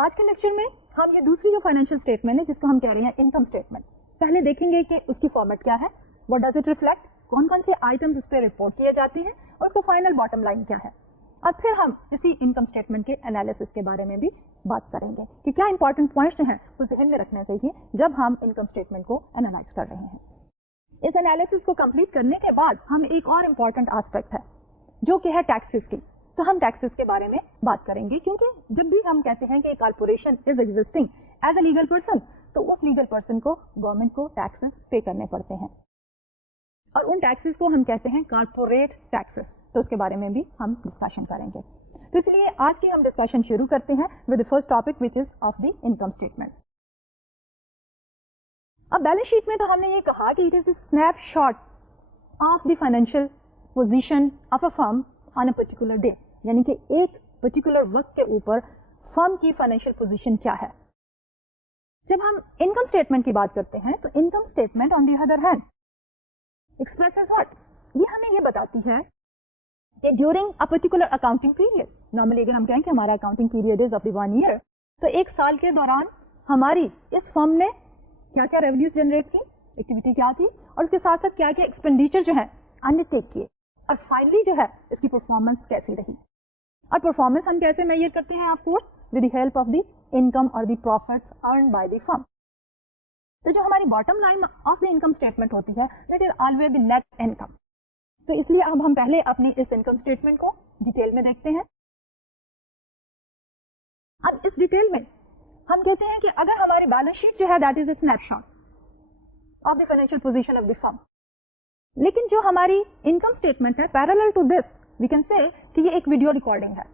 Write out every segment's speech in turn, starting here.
आज के लेक्चर में हम ये दूसरी जो फाइनेंशियल स्टेटमेंट है जिसको हम कह रहे हैं इनकम स्टेटमेंट, पहले देखेंगे कि उसकी फॉर्मेट क्या है, व्हाट डज इट रिफ्लेक्ट, कौन कौन से आइटम्स उस पर रिपोर्ट किए जाते हैं और उसको फाइनल बॉटम लाइन क्या है, और फिर हम इसी इनकम स्टेटमेंट के एनालिसिस के बारे में भी बात करेंगे कि क्या इंपॉर्टेंट पॉइंट्स हैं वो ज़हन में रखना चाहिए जब हम इनकम स्टेटमेंट को एनालाइज कर रहे हैं। इस एनालिसिस को कंप्लीट करने के बाद हम एक और इम्पॉर्टेंट एस्पेक्ट है जो कि है टैक्सेस की, तो हम टैक्सेस के बारे में बात करेंगे, क्योंकि जब भी हम कहते हैं कि corporation is existing as a legal person, तो उस लीगल पर्सन को गवर्नमेंट को टैक्सेस पे करने पड़ते हैं और उन टैक्सेस को हम कहते हैं कॉर्पोरेट टैक्सेस, तो उसके बारे में भी हम डिस्कशन करेंगे। तो इसलिए आज की हम डिस्कशन शुरू करते हैं with the first topic which is of the income statement. अब बैलेंस शीट में तो हमने ये कहा कि it is the snapshot of the financial position of a firm on a particular day, यानी कि एक पर्टिकुलर वक्त के ऊपर फर्म की फाइनेंशियल पोजीशन क्या है। जब हम इनकम स्टेटमेंट की बात करते हैं तो income statement on the other hand expresses what, ये हमें ये बताती है कि during a particular accounting period, normally अगर हम कहें कि हमारा accounting period is of the 1 year, तो एक साल के दौरान हमारी इस फर्म ने क्या क्या रेवेन्यूज जनरेट की, एक्टिविटी क्या थी, और उसके साथ साथ क्या क्या एक्सपेंडिचर जो है अंडरटेक किए, और फाइनली जो है इसकी परफॉर्मेंस कैसी रही। और परफॉर्मेंस हम कैसे मेजर करते हैं, of course with the help of the income और the profits earned by the firm. तो जो हमारी bottom line of the income statement होती है that is always the net income. तो इसलिए अब हम पहले अपनी इस इनकम स्टेटमेंट को डिटेल में देखते हैं। अब इस डिटेल में हम कहते हैं कि अगर हमारी बैलेंस शीट जो है that is a snapshot of the financial position of the firm, लेकिन जो हमारी इनकम स्टेटमेंट है parallel to this we can say कि ये एक वीडियो रिकॉर्डिंग है।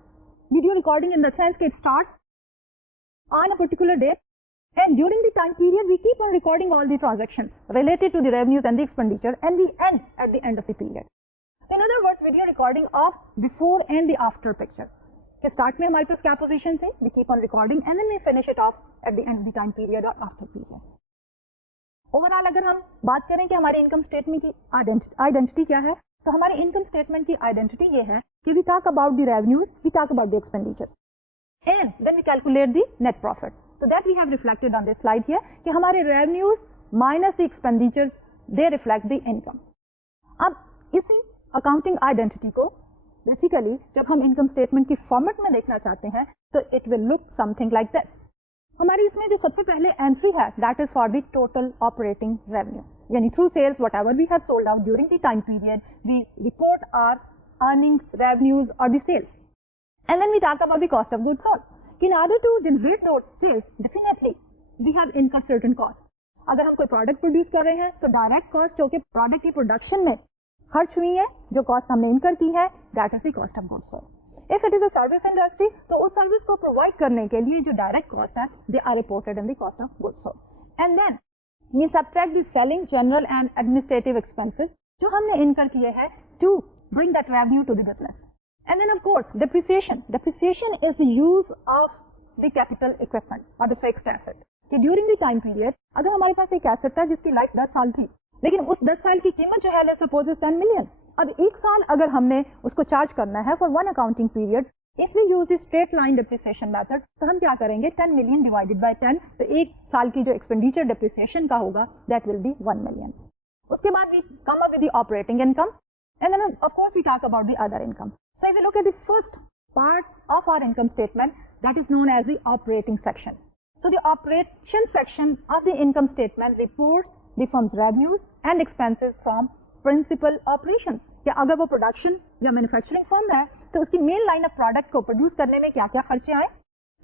Video recording in the sense कि it starts on a particular day and during the time period we keep on recording all the transactions related to the revenues and the expenditure and we end at the end of the period. In other words, video recording of before and the after picture. कि start में हमारे पास क्या position है, we keep on recording and then we finish it off at the end of the time period or after period. Overall अगर हम बात करें कि हमारे इनकम स्टेटमेंट की आइडेंटिटी क्या है, तो हमारे इनकम स्टेटमेंट की आइडेंटिटी ये है कि we talk about the revenues, we talk about the expenditures and then we calculate the net profit. So that we have reflected on this slide here कि हमारे revenues minus the expenditures they reflect the income. अब इसी accounting identity को basically जब हम income statement की format में देखना चाहते हैं तो it will look something like this. हमारी इसमें जो सबसे पहले एंट्री है that is for the total operating revenue, यानी through sales whatever we have sold out during the time period we report our earnings, revenues और the sales, and then we talk about the cost of goods sold. In order to generate those sales, definitely we have incurred certain cost. अगर हम कोई product produce कर रहे हैं तो direct cost जो कि प्रोडक्ट की प्रोडक्शन में खर्च हुई है, जो कॉस्ट हमने इनकर की है, that is the cost of goods sold. If it is a service industry तो उस सर्विस को प्रोवाइड करने के लिए जो डायरेक्ट कॉस्ट है they are reported in the cost of goods sold, and then we subtract the selling, general and administrative expenses जो हमने इनकर किए हैं to bring that revenue to the business. And then of course depreciation. Depreciation is the use of the capital equipment or the fixed asset. कि during the time period अगर हमारे पास एक asset था जिसकी लाइफ 10 साल थी, लेकिन उस 10 साल की कीमत जो है let's suppose is 10 million. अब एक साल अगर हमने उसको चार्ज करना है for one accounting period, if we use the straight line depreciation method, तो हम क्या करेंगे 10 million divided by 10, तो एक साल की जो expenditure depreciation का होगा that will be 1 million. उसके बाद we come up with the operating income and then of course we talk about the other income. So if you look at the first part of our income statement, that is known as the operating section. So the operation section of the income statement reports the firm's revenues and expenses from principal operations. कि अगर वो production या manufacturing firm है तो उसकी main line of product को produce करने में क्या क्या खर्चे आए,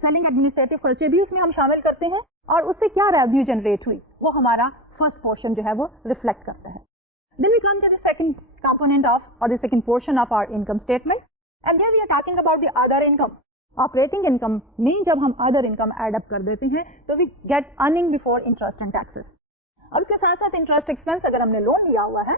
सेलिंग एडमिनिस्ट्रेटिव खर्चे भी इसमें हम शामिल करते हैं, और उससे क्या रेवेन्यू जनरेट हुई वो हमारा फर्स्ट पोर्शन जो है वो रिफ्लेक्ट करता है। Then we come to the second component of or the second portion of our income statement, and here we are talking about the other income. Operating income में जब हम other income add up कर देते हैं तो we get earning before interest and taxes, और उसके साथ साथ interest expense अगर हमने लोन लिया हुआ है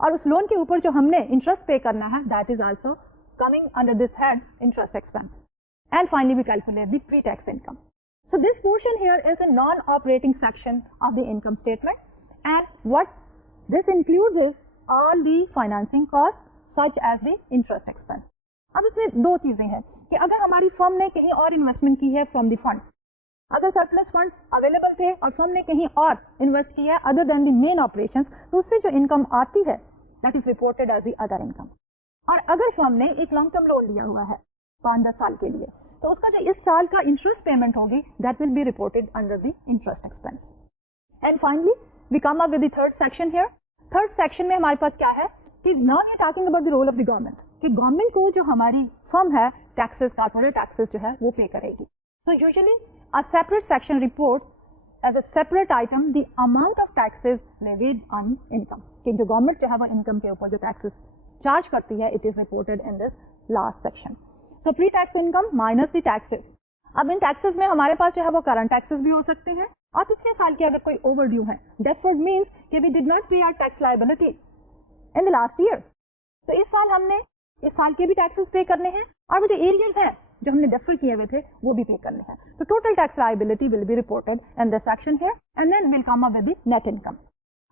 और उस लोन के ऊपर जो हमने इंटरेस्ट पे करना है that is also coming under this head interest expense, and finally we calculate the pre-tax income. So this portion here is a non-operating section of the income statement, and what this includes is all the financing costs such as the interest expense. اب اس میں دو چیزیں ہیں کہ اگر ہماری فرم نے کہیں اور انویسٹمنٹ کی ہے فرام دی فنڈس, اگر سرپلس فنڈس اویلیبل تھے اور فرم نے کہیں اور انویسٹ کیا ہے ادر دین دی مین آپریشنس, تو اس سے جو انکم آتی ہے that is reported as the other income. اور اگر فرم نے ایک لانگ ٹرم لون لیا ہوا ہے 5-10 سال کے لیے, تو اس کا جو اس سال کا انٹرسٹ پیمنٹ ہوگی that will be reported under the interest expense. And finally we come up with the third section here. Third section میں ہمارے پاس کیا ہے کہ now we are talking about the role of the government, کہ government کو جو ہماری فرم ہے ٹیکسز کارپوریٹ ٹیکسز جو ہے وہ پے کرے گی. So usually a separate section reports as a separate item the amount of taxes levied on income. کہ جو گورنمنٹ جو ہے وہ انکم کے اوپر جو ٹیکسز چارج کرتی ہے it is reported in this last section. So pre-tax income minus the taxes. اب ان ٹیکسز میں ہمارے پاس جو ہے وہ کرنٹ ٹیکسز بھی ہو سکتے ہیں اور پچھلے سال کی اگر کوئی اوور ڈیو ہے, deferred means کہ we did not pay our tax liability in the last year. تو اس سال ہم نے اس سال کے بھی ٹیکسز پے کرنے ہیں اور وہ جو ایریز ہیں جو ہم نے ڈیفر کیے ہوئے تھے وہ بھی پے کرنے ہیں. تو total tax liability will be reported in this section here and then will come up with the net income.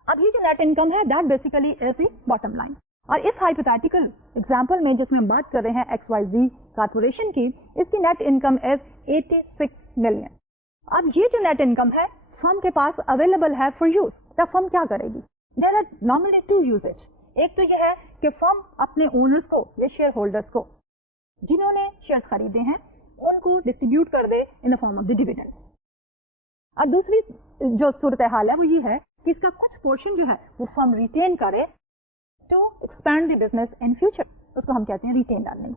اب یہ جو نیٹ انکم ہے that basically is the bottom line. اور اس ہائپوتھیٹیکل ایگزامپل میں جس میں ہم بات کر رہے ہیں ایکس وائی زی کارپوریشن کی, اس کی نیٹ انکم از 86 ملین. اب یہ جو نیٹ انکم ہے فرم کے پاس اویلیبل ہے فار یوز. تب فرم کیا کرے گی؟ There are normally two usage. ایک تو یہ ہے کہ فرم اپنے اونرز کو یا شیئر ہولڈرز کو جنہوں نے شیئرز خریدے ہیں ان کو ڈسٹریبیوٹ کر دے in the form of the dividend. اور دوسری جو صورتحال ہے وہ یہ ہے کہ اس کا کچھ پورشن جو ہے وہ فرم ریٹین کرے to expand the business in future. اس کو ہم کہتے ہیں ریٹین ارننگ.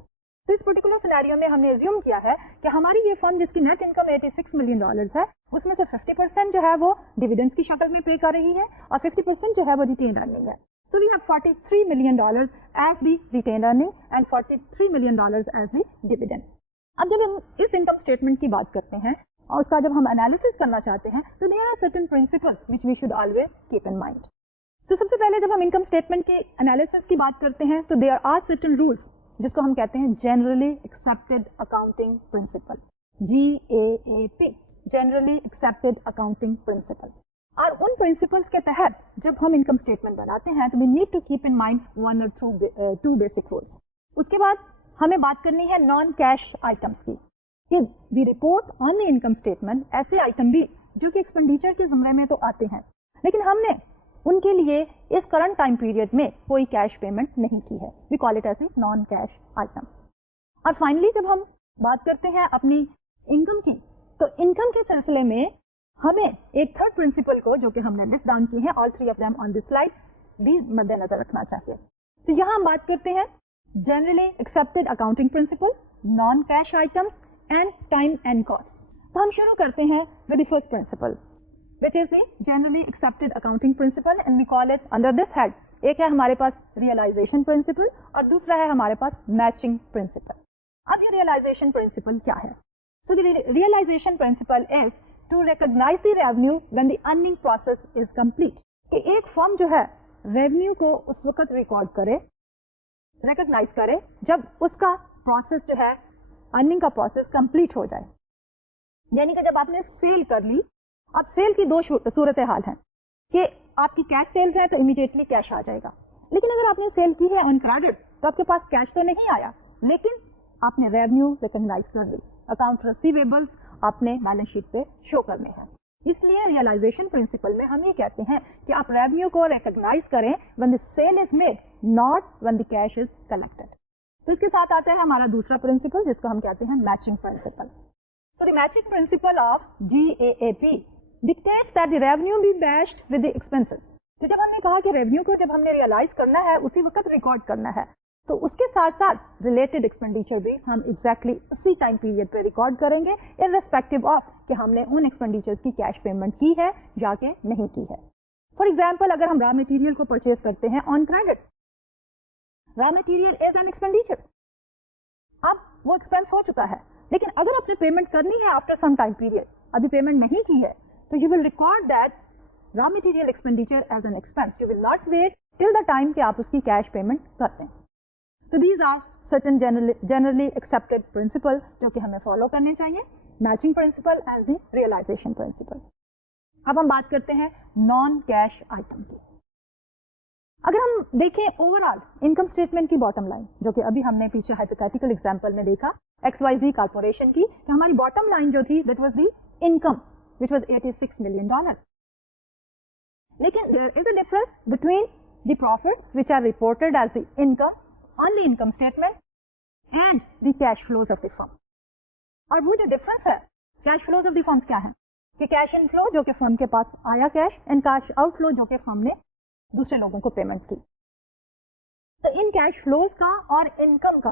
تو اس پرٹیکولر سینیریو میں ہم نے ایزیوم کیا ہے کہ ہماری یہ فرم جس کی نیٹ انکم 86 ملین ڈالرز ہے اس میں سے 50% جو ہے وہ ڈیویڈنڈس کی شکل میں پے کر رہی ہے اور 50% جو ہے وہ ریٹین ارننگ ہے. So we have $43 million as the retained earning and $43 million as the dividend. اب جب ہم اس انکم اسٹیٹمنٹ کی بات کرتے ہیں اور اس کا جب ہم انالیسس کرنا چاہتے ہیں تو there are certain principles which we should always keep in mind. تو سب سے پہلے جب ہم انکم اسٹیٹمنٹ کے انالیسس کی بات کرتے ہیں تو there are certain rules جس کو ہم کہتے ہیں generally accepted accounting principle, GAAP, generally accepted accounting principle. اور ان پرنسپلس کے تحت جب ہم انکم اسٹیٹمنٹ بناتے ہیں تو we need to keep in mind one اور ٹو بیسک رولس. اس کے بعد ہمیں بات کرنی ہے نان کیش آئٹمس کی, کہ we report on the income statement ایسے آئٹم بھی جو کہ ایکسپینڈیچر کے زمرے میں تو آتے ہیں لیکن ہم نے ان کے لیے اس کرنٹ ٹائم پیریڈ میں کوئی کیش پیمنٹ نہیں کی ہے. We call it as a non cash item. اور فائنلی جب ہم بات کرتے ہیں اپنی انکم کی تو انکم کے سلسلے میں ہمیں ایک تھرڈ پرنسپل کو جو کہ ہم نے لسٹ ڈاؤن کی ہے آل 3 of them on this slide بھی مد نظر رکھنا چاہیے. تو یہاں ہم بات کرتے ہیں generally accepted accounting principle, non cash items and time and cost. تو ہم شروع کرتے ہیں with the first principle which is the generally accepted accounting principle and we call it under this head. ایک ہے ہمارے پاس ریئلائزیشن پرنسپل اور دوسرا ہے ہمارے پاس میچنگ پرنسپل. اب یہ ریئلائزیشن پرنسپل کیا ہے؟ So the realization principle is to recognize the revenue when the earning process is complete. کہ ایک فرم جو ہے ریونیو کو اس وقت ریکارڈ کرے, ریکگنائز کرے جب اس کا پروسیس جو ہے ارننگ کا پروسیس کمپلیٹ ہو جائے. یعنی کہ جب آپ نے سیل کر لی, اب سیل کی دو صورتحال ہیں کہ آپ کی کیش سیلز ہیں تو امیڈیٹلی کیش آ جائے گا, لیکن اگر آپ نے سیل کی ہے آن کریڈٹ تو آپ کے پاس کیش تو نہیں آیا لیکن آپ نے ریونیو ریکگنائز کر لی. اکاؤنٹ ریسیویبلس آپ نے بیلنس شیٹ پہ شو کرنے ہیں. اس لیے ریئلائزیشن پرنسپل میں ہم یہ کہتے ہیں کہ آپ ریونیو کو ریکگنائز کریں when the sale is made, not when the cash is collected. تو اس کے ساتھ آتا ہے ہمارا دوسرا پرنسپل جس کو ہم کہتے ہیں matching principle. So the matching principle of GAAP dictates that the revenue be matched with the expenses. تو جب ہم نے کہا کہ ریونیو کو جب ہم نے ریئلائز کرنا ہے اسی وقت ریکارڈ کرنا ہے تو اس کے ساتھ ساتھ ریلیٹڈ ایکسپینڈیچر بھی ہم ایگزیکٹلی اسی ٹائم پیریڈ پہ ریکارڈ کریں گے ارریسپیکٹو آف کہ ہم نے ان ایکسپینڈیچرز کی کیش پیمنٹ کی ہے یا کہ نہیں کی ہے. فار ایگزامپل اگر ہم را مٹیریل کو پرچیز کرتے ہیں on credit, raw material is an expenditure, اب وہ ایکسپینس ہو چکا ہے لیکن اگر آپ نے پیمنٹ کرنی ہے آفٹر سم ٹائم پیریڈ, ابھی پیمنٹ نہیں کی ہے تو you will record that raw material expenditure as an expense. You will not wait till the time کہ آپ اس کی کیش پیمنٹ کرتے ہیں. So these are certain generally accepted principle جو کہ ہمیں فالو کرنے چاہیے, matching principle and the realization principle. اب ہم بات کرتے ہیں نان کیش آئٹم کی. अगर हम देखें ओवरऑल इनकम स्टेटमेंट की बॉटम लाइन, जो कि अभी हमने पीछे हाइपोथेटिकल एग्जांपल में देखा XYZ कॉर्पोरेशन की, कि हमारी बॉटम लाइन जो थी that was the income which was $86 million. लेकिन there is a difference between the profits which are reported as the income on the income statement and the cash flows of the firm. और वो जो difference है cash flows of the firms क्या है कि cash inflow जो कि firm के पास आया कैश, एंड कैश आउटफ्लो जो कि फर्म ने दूसरे लोगों को पेमेंट की. तो इन कैश फ्लोज का और इनकम का,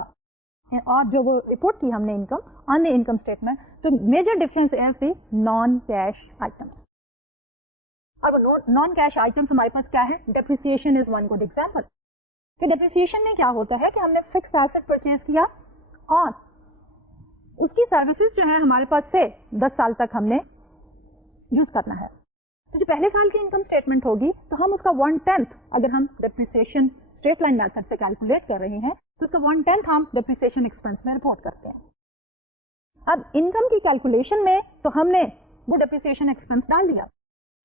और जो वो रिपोर्ट की हमने income on the income statement, तो major difference is the non cash items. और वो नॉन कैश आइटम्स हमारे पास क्या है? Depreciation is one good example. कि डेप्रिसिएशन में क्या होता है कि हमने फिक्स एसेट परचेज किया और उसकी सर्विसेज जो है हमारे पास से 10 साल तक हमने यूज करना है. तो जो पहले साल की इनकम स्टेटमेंट होगी तो हम उसका 1/10 अगर हम डेप्रिसिएशन स्ट्रेट लाइन मेथड से कैलकुलेट कर रहे हैं तो उसका 1/10 हम डेप्रिसिएशन एक्सपेंस में रिपोर्ट करते हैं. अब इनकम की कैलकुलेशन में तो हमने वो डेप्रिसिएशन एक्सपेंस डाल दिया,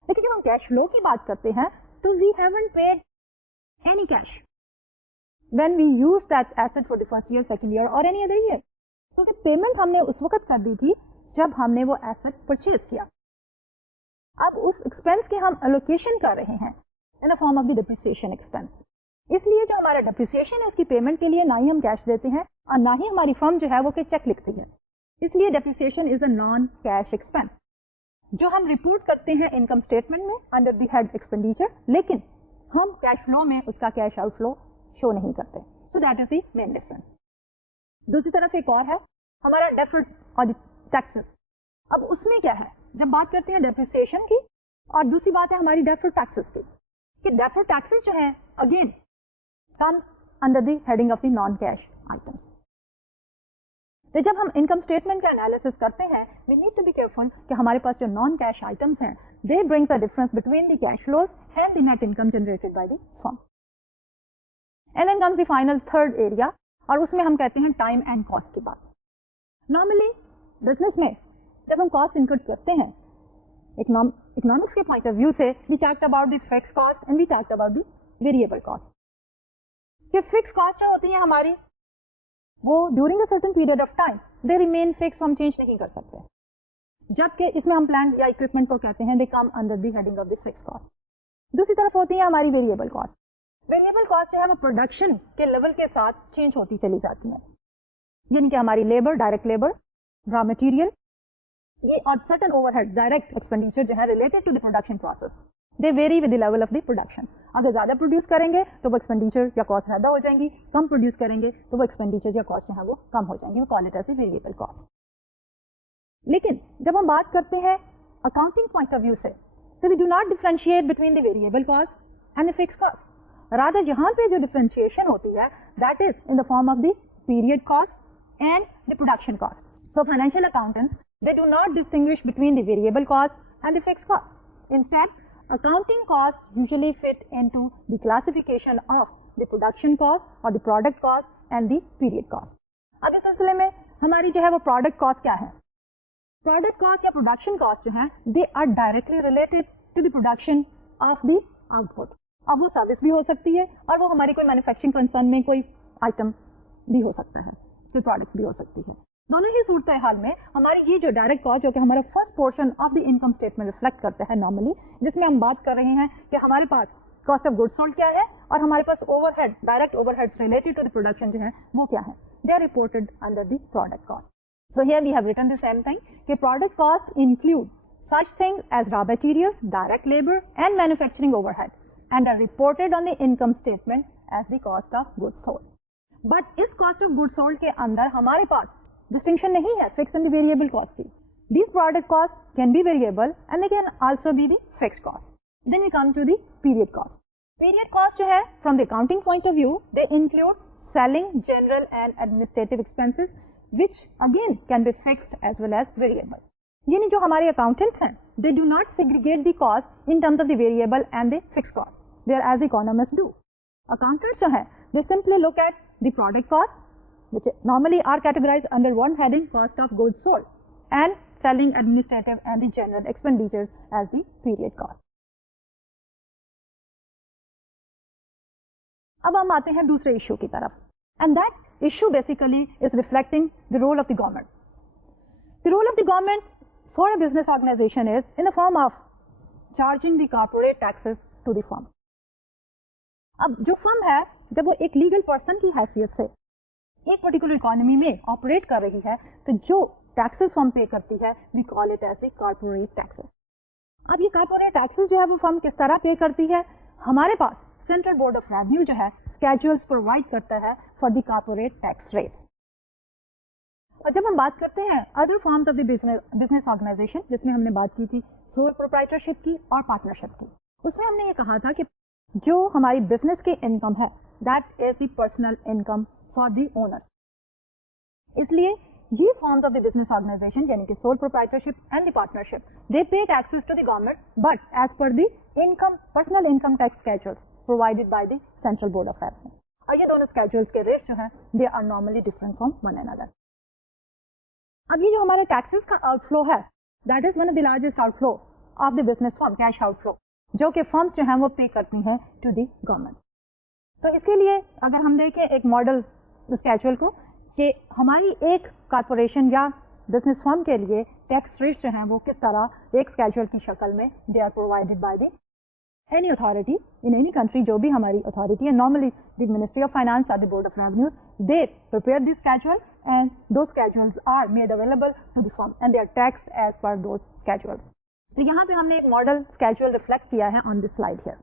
लेकिन जब हम कैश फ्लो की बात करते हैं तो we haven't paid any cash when we use that asset for the first year, second year और एनी अदर ईयर. क्योंकि पेमेंट हमने उस वक्त कर दी थी जब हमने वो एसेट परचेज किया. अब उस एक्सपेंस के हम एलोकेशन कर रहे हैं इन the form of the depreciation expense. इसलिए जो हमारा डेप्रिसिएशन है उसकी पेमेंट के लिए ना ही हम कैश देते हैं और ना ही हमारी फर्म जो है वो कोई चेक लिखती है. इसलिए depreciation is a non cash expense जो हम रिपोर्ट करते हैं इनकम स्टेटमेंट में अंडर द हेड एक्सपेंडिचर, लेकिन हम कैश फ्लो में उसका कैश आउटफ्लो शो नहीं करते. So that is the main difference. दूसरी तरफ एक और है हमारा डेफर्ड और टैक्सेस. अब उसमें क्या है, जब बात करते हैं डेप्रिसिएशन की और दूसरी बात है हमारी डेफर्ड टैक्सेस की, कि डेफर्ड टैक्सेस जो है again comes under the heading of the non cash items. तो जब हम इनकम स्टेटमेंट का एनालिसिस करते हैं we need to be careful कि हमारे पास जो नॉन कैश आइटम्स हैं they brings the difference between the cash flows and the net income generated by the firm. And then comes the final third area, और उसमें हम कहते हैं टाइम एंड कॉस्ट की बात. नॉर्मली बिजनेस में जब हम कॉस्ट इनकट करते हैं इकोनॉमिक्स के पॉइंट ऑफ व्यू से we talked about the fix cost and we talked about the variable cost. कि फिक्स कॉस्ट जो होती है हमारी वो during a certain period of time they remain fix, हम चेंज नहीं कर सकते. जबकि इसमें हम प्लांट या इक्विपमेंट को कहते हैं they come under the heading of the fix cost. दूसरी तरफ होती है हमारी वेरिएबल कॉस्ट. वेरिएबल कॉस्ट जो है वो प्रोडक्शन के लेवल के साथ चेंज होती चली जाती है. यानी कि हमारी labour, direct labour, raw material, ये और सर्टेन ओवरहेड डायरेक्ट एक्सपेंडिचर जो है related to the production process they vary with the level of the production. अगर ज्यादा प्रोड्यूस करेंगे तो वो एक्सपेंडिचर या कॉस्ट ज्यादा हो जाएंगी, कम प्रोड्यूस करेंगे तो वो एक्सपेंडिचर या कॉस्ट जो है वो कम हो जाएंगी. वो call it as the variable cost. लेकिन जब हम बात करते हैं अकाउंटिंग पॉइंट ऑफ व्यू से तो we do not differentiate between the variable cost and the fix cost. Rather यहाँ पे जो डिफरेंशिएशन होती है that is in the form of the period cost and the production cost. So financial accountants, they do not distinguish between the variable cost and the fixed cost. Instead, accounting costs usually fit into the classification of the production cost or the product cost and the period cost. अब इस सिलसिले में हमारी जो है वो product cost क्या है? Product cost या production cost जो है they are directly related to the production of the output. अब वो सर्विस भी हो सकती है और वो हमारी कोई मैन्युफैक्चरिंग कंसर्न में कोई आइटम भी हो सकता है, कोई प्रोडक्ट भी हो सकती है. दोनों ही सूरत हाल में हमारी ये जो डायरेक्ट कॉस्ट जो कि हमारा first portion of the income statement reflect करता है नॉर्मली, जिसमें हम बात कर रहे हैं कि हमारे पास कॉस्ट ऑफ गुड्स सोल्ड क्या है और हमारे पास overhead, direct overheads related to the production जो है वो क्या है, they are reported under the product cost. So here we have written the same thing कि product cost include such things as raw materials, direct labor and manufacturing overhead and are reported on the income statement as the cost of goods sold. But इस cost of goods sold के अंदर हमारे पास distinction नहीं है fix and variable cost की. This product cost can be variable and they can also be the fix cost. Then we come to the period cost. Period cost जो है from the accounting point of view they include selling, general and administrative expenses which again can be fixed as well as variable. यानी जो हमारे accountants हैं they do not segregate the cost in terms of the variable and the fix cost, they are as economist do. Accountants जो है they simply look at the product cost which normally are categorized under one heading, cost of goods sold, and selling, administrative and the general expenditures as the period cost. अब हम आते हैं दूसरे issue की तरफ, and that issue basically is reflecting the role of the government. The role of the government for a business organisation is in the form of charging the corporate taxes to the firm. अब जो firm है जब वो एक legal person की हैसियत से एक पर्टिकुलर इकोनॉमी में ऑपरेट कर रही है, तो जो टैक्सेस फर्म पे करती है we call it as the corporate taxes. अब ये कॉर्पोरेट टैक्सेस जो है वो फर्म किस तरह पे करती है? हमारे पास सेंट्रल बोर्ड ऑफ रेवेन्यू जो है स्केड्यूल्स प्रोवाइड करता है for the corporate tax rates. और जब हम बात करते हैं other forms of the business organisation, जिसमें हमने बात की थी सोल प्रोप्राइटरशिप की और पार्टनरशिप की, उसमें हमने ये कहा था कि जो हमारी बिजनेस की इनकम है that is the personal income for the owners. इसलिए ये forms of the business organization यानी कि sole proprietorship and the partnership they pay taxes to the government but as per the income personal income tax schedules provided by the central board of revenue. और ये दोनों schedules के rate जो हैं they are normally different from one another. अब ये जो हमारे टैक्सेस का आउटफ्लो है that is one of the largest outflow of the business firm, cash outflow, जो कि फर्म्स जो हैं वो पे करती हैं टू द गवर्नमेंट. तो इसके लिए अगर हम देखें एक मॉडल स्केड्यूल को कि हमारी एक कॉर्पोरेशन या बिजनेस फर्म के लिए टैक्स रेट्स जो हैं वो किस तरह एक स्केड्यूल की शक्ल में they are provided by the any authority in any country. जो भी हमारी अथॉरिटी है, normally the ministry of finance और the board of revenues, they prepare this schedule and those schedules are made available to the firm and they are taxed as per those schedules. तो यहाँ पे हमने एक model schedule reflect किया है on this slide here.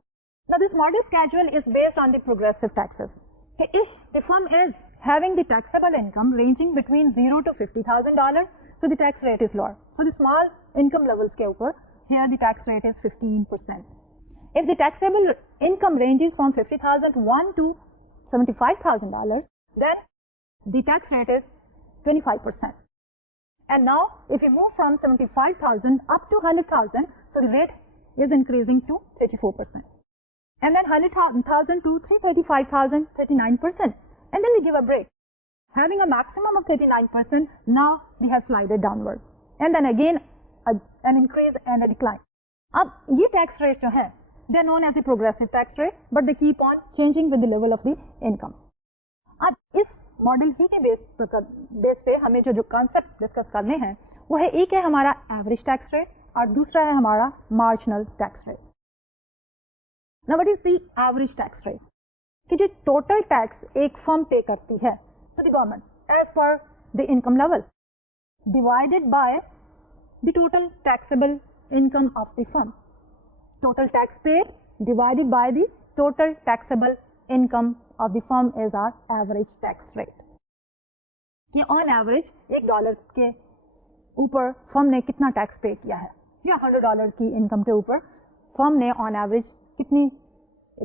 Now this model schedule is based on the progressive taxes. If the firm is having the taxable income ranging between $0 to $50,000, so the tax rate is lower. So the small income levels के ऊपर here the tax rate is 15%. If the taxable income ranges from $50,001 to $75,000, then the tax rate is 25%. And now if you move from 75,000 up to 100,000, so the rate is increasing to 34%. And then 100,000 to 335,000, 39%. And then we give a break. Having a maximum of 39%, now we have slided downward. And then again, an increase and a decline. अब ये tax rate जो है, they are known as the progressive tax rate, but they keep on changing with the level of the income. अब इस model ही के base पे हमें जो कॉन्सेप्ट डिस्कस करने हैं वो है, एक है हमारा एवरेज टैक्स रेट और दूसरा है हमारा marginal tax rate. Now what is the average tax rate? कि जो टोटल टैक्स एक फर्म पे करती है to the government as per the income level divided by the total taxable income of the firm. Total tax paid divided by the total taxable income of the firm is our average tax rate. कि on average $1 के ऊपर firm ने कितना tax पे किया है, या $100 की इनकम के ऊपर फर्म ने ऑन एवरेज कितनी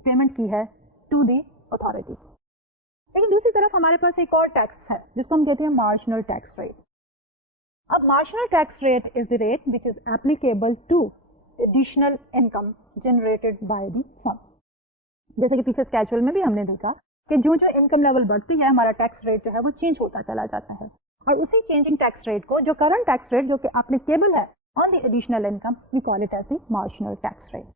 पेमेंट की है टू दी अथॉरिटीज. लेकिन दूसरी तरफ हमारे पास एक और टैक्स है जिसको हम कहते हैं मार्जिनल टैक्स रेट. अब marginal tax rate is the rate which is applicable to additional income generated by the firm. जैसे कि पीछे स्केड्यूल में भी हमने देखा कि जो जो इनकम लेवल बढ़ती है हमारा टैक्स रेट जो है वो चेंज होता चला जाता है, और उसी चेंजिंग टैक्स रेट को जो करंट टैक्स रेट जो कि एप्लीकेबल है on the additional income we call it as the marginal tax rate.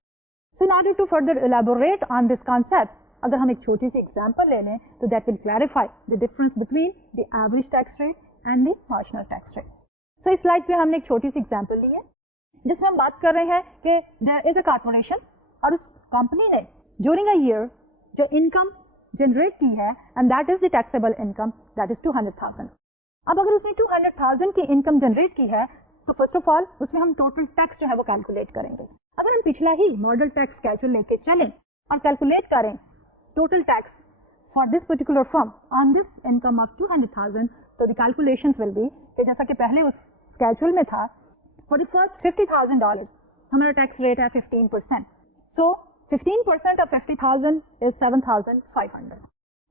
So in order to further elaborate on this concept, अगर हम एक छोटी सी एग्जांपल ले लें तो that will clarify the difference between the average tax rate and the marginal tax rate. So इस slide पे हमने एक छोटी सी एग्जांपल ली है जिसमें हम बात कर रहे हैं कि there is a corporation और उस कंपनी ने during a year जो इनकम जनरेट की है and that is the taxable income that is 200,000. अब अगर उसने 200,000 की इनकम जनरेट की है तो फर्स्ट ऑफ ऑल उसमें हम टोटल टैक्स जो है वो कैलकुलेट करेंगे. अगर हम पिछला ही मॉडल टैक्स स्केड्यूल लेके चलें और कैलकुलेट करें total tax for this particular firm on this income of 200,000, तो द कैलकुलेशंस विल बी कि जैसा कि पहले उस स्केड्यूल में था, फॉर द फर्स्ट $50,000 हमारा टैक्स रेट है 15%. सो 15% ऑफ 50,000 इज 7,500.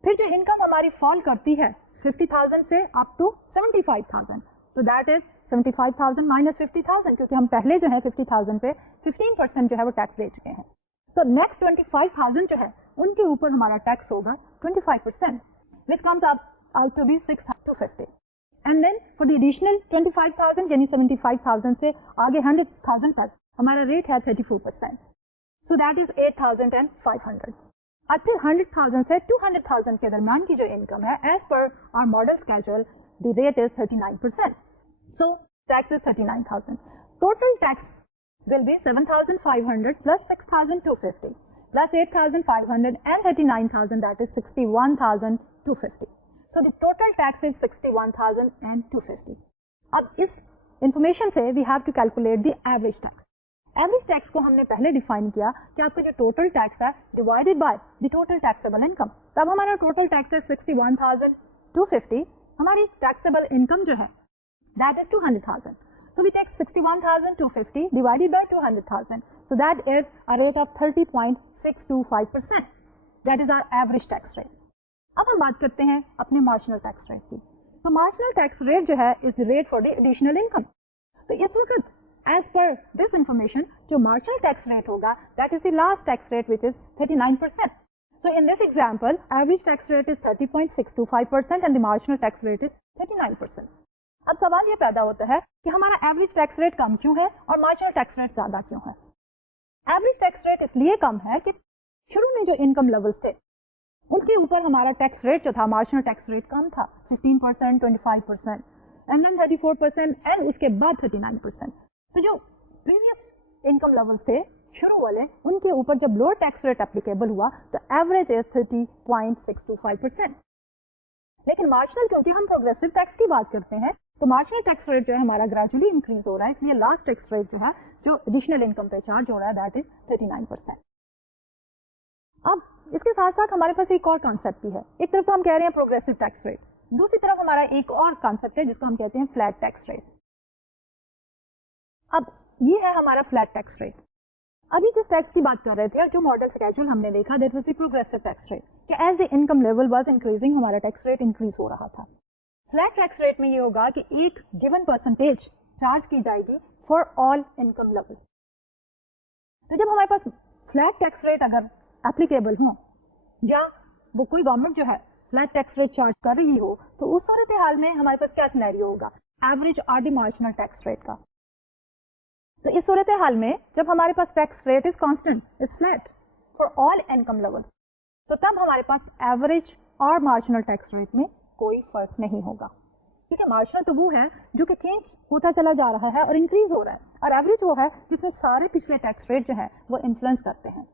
फिर जो इनकम हमारी फॉल करती है 50,000 से अप टू 75,000, तो दैट इज 75,000 माइनस 50,000, क्योंकि हम पहले जो है 50,000 पे 15% जो है वो टैक्स दे चुके हैं. तो नेक्स्ट 25,000 जो है उनके ऊपर हमारा टैक्स होगा 25%, which comes out to be 6,250. And then for the additional 25,000 यानी 75,000 से आगे 100,000 तक हमारा रेट है 34%. So that is 8,500. और फिर 100,000 से 200,000 के दरमियान की जो इनकम है, as per our model schedule the rate is 39%. So tax is 39,000. Total tax will be 7,500 plus 6,250 plus 8,500 and 39,000, that is 61,250. So the total tax is 61,250. अब इस इंफॉर्मेशन से we have to calculate the average tax. Average tax को हमने पहले define किया कि आपका जो टोटल टैक्स है divided by the total taxable income. तब हमारा टोटल टैक्स है 61,250. हमारी टैक्सेबल इनकम जो है that is 200,000. So we take 61,250 divided by 200,000. So that is a rate of 30.625%. That is our average tax rate. अब हम बात करते हैं अपने मार्जिनल टैक्स रेट की. तो मार्जिनल टैक्स रेट जो है is rate for the additional income. तो इस वक्त एज पर दिस इंफॉर्मेशन जो मार्जिनल टैक्स रेट होगा that is the last tax rate which is 39%. So in this example, average tax rate is 30.625% and the marginal tax rate is 39%. अब सवाल ये पैदा होता है कि हमारा एवरेज टैक्स रेट कम क्यों है और मार्जिनल टैक्स रेट ज्यादा क्यों है. एवरेज टैक्स रेट इसलिए कम है कि शुरू में जो इनकम लेवल्स थे उनके ऊपर हमारा टैक्स रेट जो था मार्जिनल टैक्स रेट कम था, 15%, 25% एंड देन 34% एंड उसके बाद 39%. तो जो प्रीवियस इनकम लेवल्स थे शुरू वाले उनके ऊपर जब लोअर टैक्स रेट एप्लीकेबल हुआ तो एवरेज इज 30.625%. लेकिन मार्जिनल क्योंकि हम प्रोग्रेसिव टैक्स की बात करते हैं तो मार्जिनल टैक्स रेट जो है हमारा ग्रेजुअली इंक्रीज हो रहा है, इसलिए लास्ट टैक्स रेट जो है जो एडिशनल इनकम पे चार्ज हो रहा है दैट इज 39%. अब इसके साथ साथ हमारे पास एक और कॉन्सेप्ट भी है. एक तरफ तो हम कह रहे हैं प्रोग्रेसिव टैक्स रेट, दूसरी तरफ हमारा एक और कॉन्सेप्ट है जिसको हम कहते हैं फ्लैट टैक्स रेट. अब ये है हमारा फ्लैट टैक्स रेट. अभी जिस टैक्स की बात कर रहे थे और जो मॉडल स्केड्यूल हमने देखा that was the progressive tax rate कि as the income level was increasing हमारा टैक्स रेट इंक्रीज हो रहा था. फ्लैट टैक्स रेट में ये होगा कि एक गिवन परसेंटेज चार्ज की जाएगी फॉर ऑल इनकम लेवल्स. तो जब हमारे पास फ्लैट टैक्स रेट अगर एप्लीकेबल हो या वो कोई गवर्नमेंट जो है फ्लैट टैक्स रेट चार्ज कर रही हो तो उस सूरत हाल में हमारे पास क्या सिनेरियो होगा, एवरेज और द मार्जिनल टैक्स रेट का. तो इस सूरत हाल में जब हमारे पास tax rate is constant is flat for all income levels तो तब हमारे पास एवरेज और मार्जिनल टैक्स रेट में कोई फर्क नहीं होगा. ठीक है, मार्जिनल तो वो है जो कि चेंज होता चला जा रहा है और इंक्रीज हो रहा है, और एवरेज वो है जिसमें सारे पिछले टैक्स रेट जो है वो इन्फ्लुएंस करते हैं.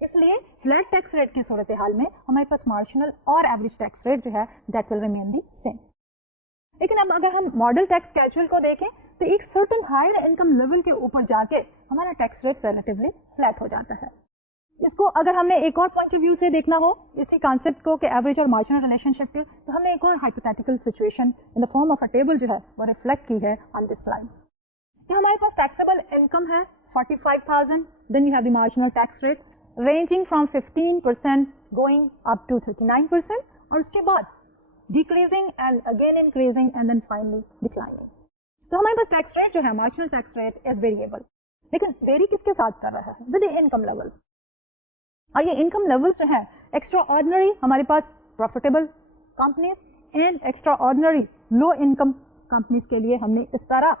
इसलिए फ्लैट टैक्स रेट की सूरत हाल में हमारे पास मार्जिनल और एवरेज टैक्स रेट जो है that will remain the same. लेकिन अब अगर हम मॉडल टैक्स स्केड्यूल को देखें तो एक सर्टेन हायर इनकम लेवल के ऊपर जाके हमारा टैक्स रेट रिलेटिवली फ्लैट हो जाता है. इसको अगर हमने एक और पॉइंट ऑफ व्यू से देखना हो इसी कॉन्सेप्ट को कि एवरेज और मार्जिनल रिलेशनशिप के, तो हमने एक और hypothetical situation in the form of a table जो है वो रिफ्लेक्ट की है ऑन दिस स्लाइड. कि हमारे पास टैक्सेबल इनकम है 45,000, then you have the marginal tax rate ranging from 15% going up to 39% और उसके बाद decreasing and again increasing and then finally declining. तो हमारे पास टैक्स रेट जो है marginal tax rate is variable, लेकिन वेरी किसके साथ कर रहा है, विद इनकम लेवल्स. और ये इनकम लेवल्स जो है एक्स्ट्रा ऑर्डिनरी हमारे पास profitable companies and extraordinary low income companies के लिए हमने इस तरह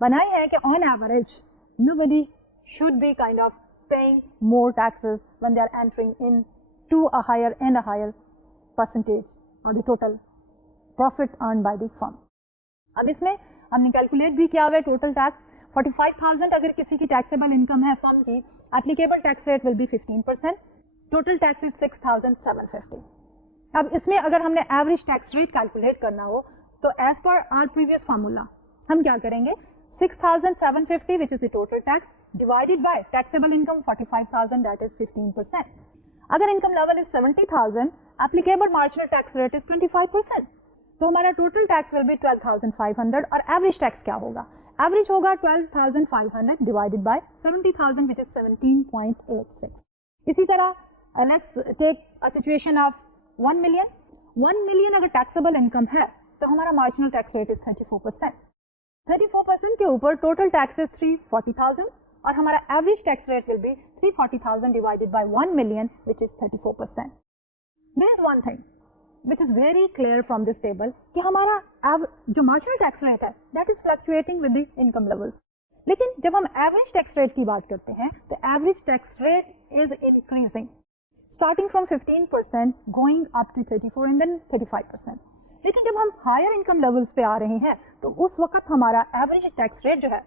बनाई है कि on average nobody should be kind of paying more taxes when they are entering in to a higher percentage or the total profit earned by the firm. अब इसमें हमने कैलकुलेट भी किया हुआ है टोटल टैक्स 45,000 अगर किसी की टैक्सेबल इनकम है फर्म की, applicable tax rate will be 15%, total tax is 6,750. अब इसमें अगर हमने एवरेज टैक्स रेट कैलकुलेट करना हो तो as per our previous formula हम क्या करेंगे, 6,750 which is the total tax divided by taxable income 45,000 that is 15%. अगर income level is 70,000, applicable marginal tax rate is 25%, तो हमारा टोटल टैक्स विल बी 12,500 और एवरेज टैक्स क्या होगा, एवरेज होगा 12,500 डिवाइडेड बाय 70,000 which is 17.86. इसी तरह let's take a situation of 1 million अगर टैक्सेबल इनकम है तो हमारा मार्जिनल टैक्स रेट इज 34%. 34% के ऊपर टोटल टैक्स इज 340,000 और हमारा average tax rate will be 340,000 divided by 1 million which is 34%. There is one thing which is very clear from this table कि हमारा जो मार्जिनल टैक्स रेट है that is fluctuating with the income levels. लेकिन जब हम average tax rate की बात करते हैं तो average tax rate is increasing. starting from 15% going up to 34 and then 35%. लेकिन जब हम हायर इनकम लेवल्स पे आ रहे हैं तो उस वक्त हमारा एवरेज टैक्स रेट जो है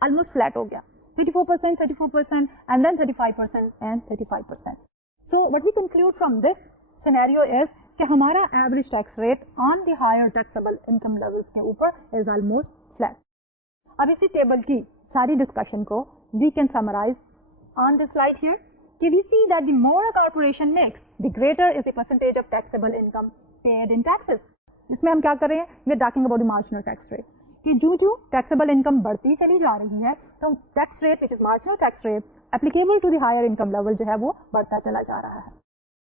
ऑलमोस्ट फ्लैट हो गया, 34%, 34% and then 35% and 35%. So what we conclude from this scenario is कि हमारा average tax rate on the higher taxable income levels के ऊपर इज ऑलमोस्ट फ्लैट. अब इसी टेबल की सारी डिस्कशन को we can summarize on this slide here कि we see that the more a corporation makes the greater is the percentage of taxable income paid in taxes. इसमें हम क्या कर रहे हैं, we are talking about the marginal tax rate कि जो taxable income बढ़ती चली जा रही है तो tax rate which is marginal tax rate applicable to the higher income level जो है वो बढ़ता चला जा रहा है.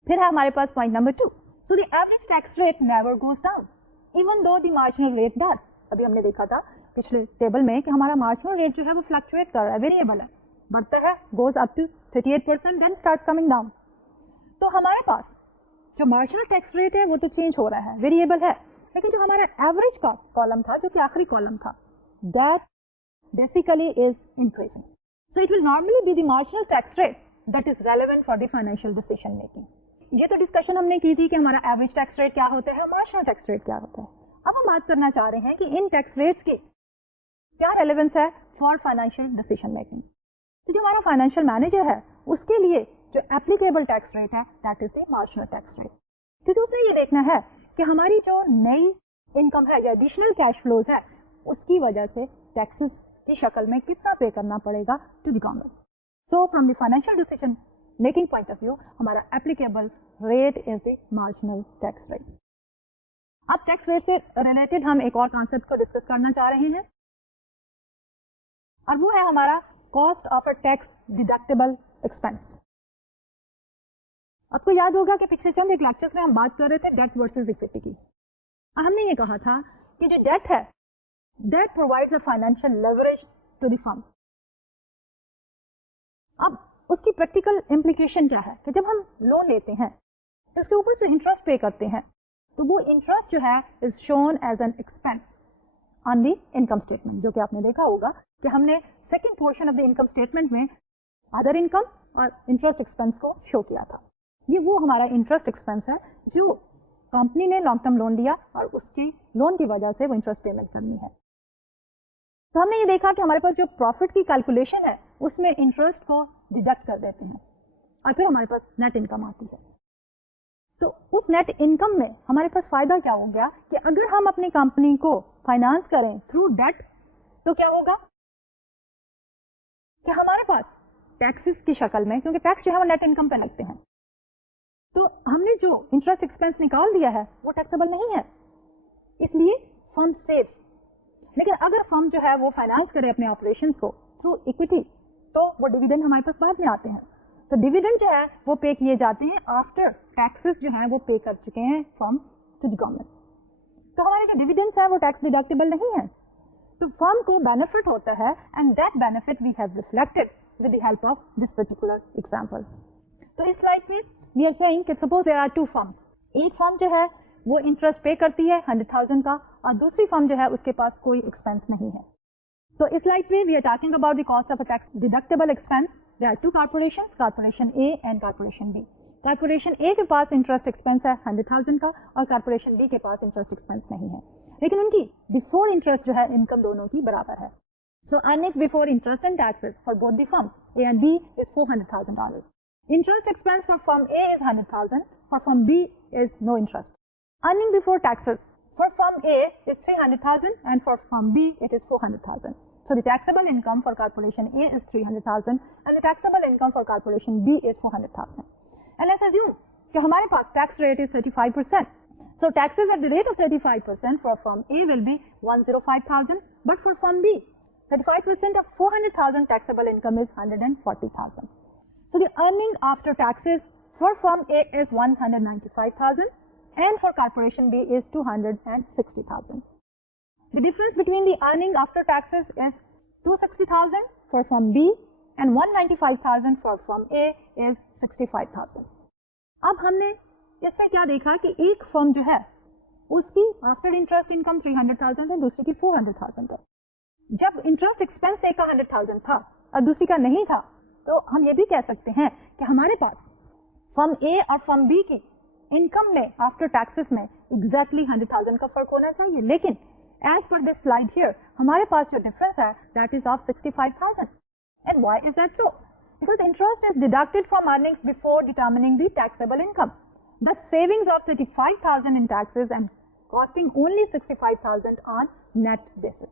फिर है हमारे पास point number 2. So the average tax rate never goes down even though the marginal rate does. अभी हमने देखा था पिछले टेबल में कि हमारा मार्जिनल रेट जो है वो फ्लक्चुएट कर रहा है, वेरिएबल है, बढ़ता है, goes up to 38% then starts coming down. तो हमारे पास जो मार्जिनल टैक्स रेट है वो तो चेंज हो रहा है, वेरिएबल है, लेकिन जो हमारा एवरेज का कॉलम था जो कि आखिरी कॉलम था that basically is increasing. So it will normally be the marginal tax rate that is relevant for the financial decision making. ये तो डिस्कशन हमने की थी कि हमारा एवरेज टैक्स रेट क्या होता है, मार्जिनल टैक्स रेट क्या होता है. अब हम बात करना चाह रहे हैं कि इन टैक्स रेट्स की क्या रेलेवेंस है फॉर फाइनेंशियल डिसीजन मेकिंग. तो जो हमारा फाइनेंशियल मैनेजर है उसके लिए जो एप्लीकेबल टैक्स रेट है that is the marginal tax rate, क्योंकि उसने ये देखना है कि हमारी जो नई इनकम है या एडिशनल कैश फ्लोज है उसकी वजह से टैक्सेस की शक्ल में कितना पे करना पड़ेगा to the government. So from the financial decision making point of view हमारा applicable rate is the marginal tax rate. अब टैक्स रेट से रिलेटेड हम एक और कॉन्सेप्ट को डिस्कस करना चाह रहे हैं और वो है हमारा cost of a tax deductible expense. आपको याद होगा कि पिछले चंद एक लेक्चर्स में हम बात कर रहे थे डेट वर्सेस इक्विटी की. हमने ये कहा था कि जो डेट है that provides a financial leverage to the firm. अब उसकी प्रैक्टिकल इम्प्लीकेशन क्या है कि जब हम लोन लेते हैं तो उसके ऊपर से इंटरेस्ट पे करते हैं तो वो इंटरेस्ट जो है is shown as an expense on the income statement. जो कि आपने देखा होगा कि हमने second portion of the income statement में अदर इनकम और इंटरेस्ट एक्सपेंस को शो किया था. ये वो हमारा इंटरेस्ट एक्सपेंस है जो कंपनी ने लॉन्ग टर्म लोन लिया और उसकी लोन की वजह से वो इंटरेस्ट पेमेंट करनी है. तो हमने ये देखा कि हमारे पास जो प्रॉफिट की कैलकुलेशन है उसमें इंटरेस्ट को डिडक्ट कर देते हैं और फिर हमारे पास नेट इनकम आती है. तो उस नेट इनकम में हमारे पास फायदा क्या हो गया कि अगर हम अपनी कंपनी को फाइनेंस करें थ्रू डेट तो क्या होगा कि हमारे पास टैक्सेस की शक्ल में, क्योंकि टैक्स जो है वो नेट इनकम पे लगते हैं, तो हमने जो इंटरेस्ट एक्सपेंस निकाल दिया है वो टैक्सेबल नहीं है, इसलिए फर्म सेव्स. लेकिन अगर फर्म जो है वो फाइनेंस करे अपने ऑपरेशंस को थ्रू इक्विटी तो वो डिविडेंड हमारे पास बाद में आते हैं. तो डिविडेंड जो है वो पे किए जाते हैं आफ्टर टैक्सेस जो है वो पे कर चुके हैं फर्म टू द गवर्नमेंट. तो हमारे जो डिविडेंड्स है वो टैक्स डिडक्टेबल नहीं है, तो फर्म को बेनिफिट होता है and that benefit we have reflected with the help of this particular example. तो इस स्लाइड में वी आर सेइंग कि suppose there are two firms. एक फर्म जो है वो इंटरेस्ट पे करती है 100,000 का और दूसरी फर्म जो है उसके पास कोई एक्सपेंस नहीं है. तो इस स्लाइड में we are talking about the cost of a tax deductible expense. There are two corporations, corporation A and corporation B. Corporation A के पास इंटरेस्ट एक्सपेंस है 100,000 का और कॉर्पोरेशन बी के पास इंटरेस्ट एक्सपेंस नहीं है, लेकिन उनकी बिफोर इंटरेस्ट जो है इनकम दोनों की बराबर है. So earnings before interest and taxes for both the firms A and B is $400,000. Interest expense for firm A is 100,000, for firm B is no interest. Earning before taxes for firm A is 300,000 and for firm B it is 400,000. So the taxable income for corporation A is 300,000 and the taxable income for corporation B is 400,000. And let's assume कि हमारे पास tax rate is 35%. So taxes at the rate of 35% for firm A will be 105,000, but for firm B 35% of 400,000 taxable income is 140,000. So the earning after taxes for firm A is 195,000 and for corporation B is 260,000. The difference between the earning after taxes is 260,000 for firm B and 195,000 for firm A is 65,000. अब हमने इससे क्या देखा कि एक firm जो है उसकी आफ्टर इंटरेस्ट इनकम 300,000 है, दूसरी की 400,000 है. जब इंटरेस्ट एक्सपेंस एक का 100,000 था और दूसरी का नहीं था तो हम ये भी कह सकते हैं कि हमारे पास फर्म ए और फर्म बी की इनकम में आफ्टर टैक्सेस में एग्जैक्टली 100,000 का फर्क होना चाहिए, लेकिन as per this slide here हमारे पास जो डिफरेंस है that is of 65,000. And why is that so? Because interest is deducted from earnings before determining the taxable income. The savings of 35,000 in taxes and costing only 65,000 on net basis.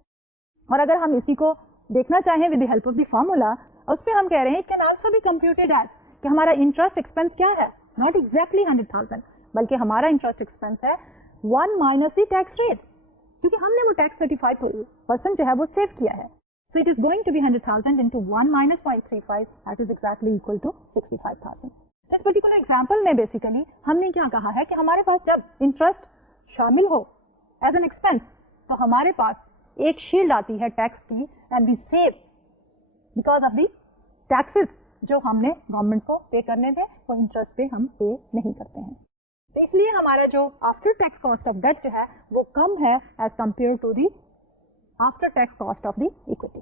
और अगर हम इसी को देखना चाहें with the help of the formula, उस पर हम कह रहे हैं it can also be computed as कि हमारा इंटरेस्ट एक्सपेंस क्या है, नॉट एग्जैक्टली 100,000 बल्कि हमारा इंटरेस्ट एक्सपेंस है 1 माइनस द टैक्स रेट, क्योंकि हमने वो टैक्स 35% जो है वो सेव किया है. So it is going to be 100,000 into 1 minus 0.35 that is exactly equal to 65,000. इस पर्टिकुलर एग्जाम्पल में बेसिकली हमने क्या कहा है कि हमारे पास जब इंटरेस्ट शामिल हो एज एन एक्सपेंस तो हमारे पास एक शील्ड आती है टैक्स की and we save because of the taxes जो हमने गवर्नमेंट को पे करने थे वो इंटरेस्ट पे हम पे नहीं करते हैं. तो इसलिए हमारा जो after tax cost of debt जो है वो कम है as compare to the after tax cost of the equity.